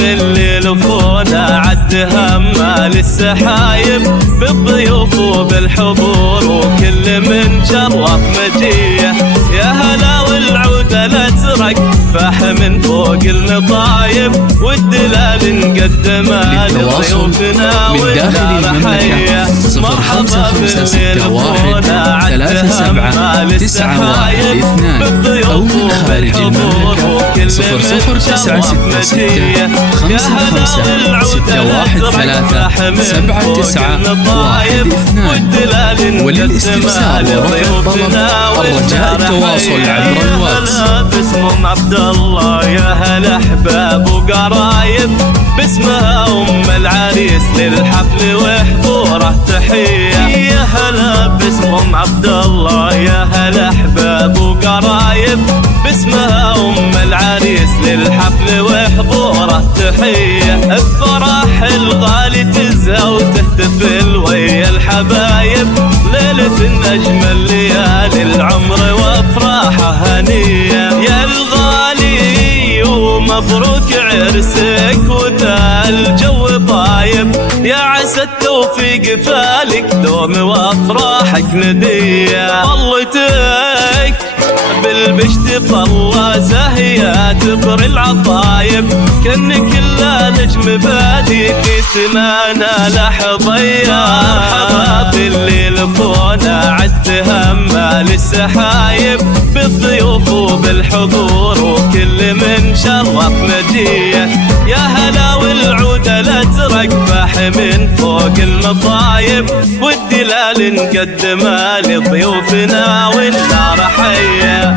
اللي لفونا عد همال السحايب بالضيوف وبالحضور وكل من شرف مجيه. يا هلا والعودة الازرق فاح من فوق المطايب والدلال نقدمها لضيوفنا والنار حيه. مرحبا باللي لفونا عد همال السحايب بالضيوف وبالحضور وكل من شرف مجيه. يا هلا والعودة الازرق فاح من فوق المطايب والدلال نقدمها لضيوفنا والنار حيه. باسمهم عبد الله يا هلا احباب وقرايب باسمها ام العريس للحفل وحضوره تحيه. يا هلا باسمهم عبد الله يا هلا احباب وقرايب باسمها ام العريس للحفل وحضوره تحيه. بفرح الغالي تزهى وتحتفل ويا الحبايب ليله النجم الليالي العمر وافراحه هنيه. يا الغالي ومبروك عرسك وذا الجو طايب يا عسى التوفيق فالك دوم وافراحك نديه. طلتك بالبشت طلة زاهية تبري العطايب كن كلها نجم بادي في سمانا لحظية. مرحبا باللي لفونا عد همال السحايب بالضيوف وبالحضور وكل من شرف مجيه. يا هلا والعودة الازرق فاح من فوق المطايب والدلال نقدمها لضيوفنا والنار حيه.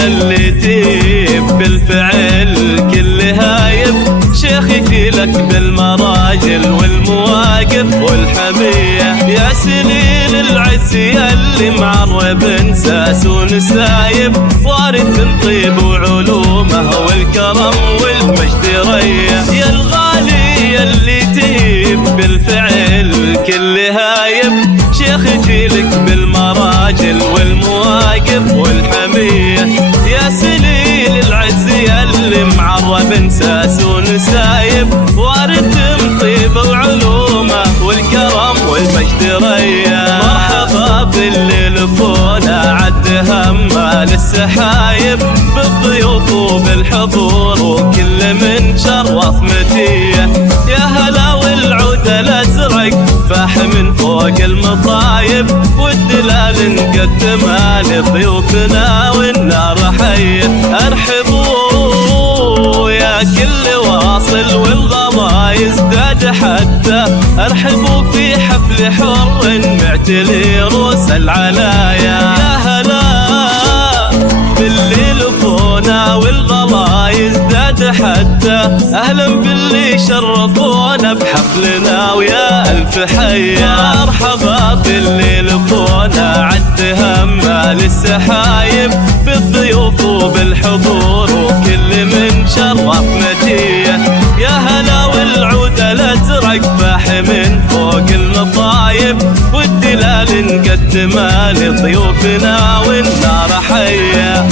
اللي تيب بالفعل كل هايب شيخك لك بالمراجل والمواقف والحمية. يا سنين العز اللي معرب انساس ونسايب وارث طيب وعلومه والكرم والمجد ريه. يا الغالي اللي تيب بالفعل كل هايب شيخك لك بالمراجل والمواقف والحمية. يا سليل العز اللي معرب انساس ونسايب وارث طيب وعلومه والكرم والمجد ريه. مرحبا باللي لفونا عد همال السحايب بالضيوف وبالحضور وكل من شرف متيه. يا هلا والعودة الازرق فاح من فوق المطايب والدلال نقدمها لضيوفنا والنار حيه. ارحبوا يا كل واصل والغلا يزداد حتى ارحبوا في حفل حر معتلي روس العلايا. يا هلا باللي لفونا والغلا يزداد حتى اهلا باللي شرفونا بحفلنا ويا الف حيه. مرحبا باللي لفونا عد همال السحايب بالضيوف وبالحضور وكل من شرف مجيه. يا هلا والعودة الازرق فاح من فوق المطايب والدلال نقدمها لضيوفنا والنار حيه.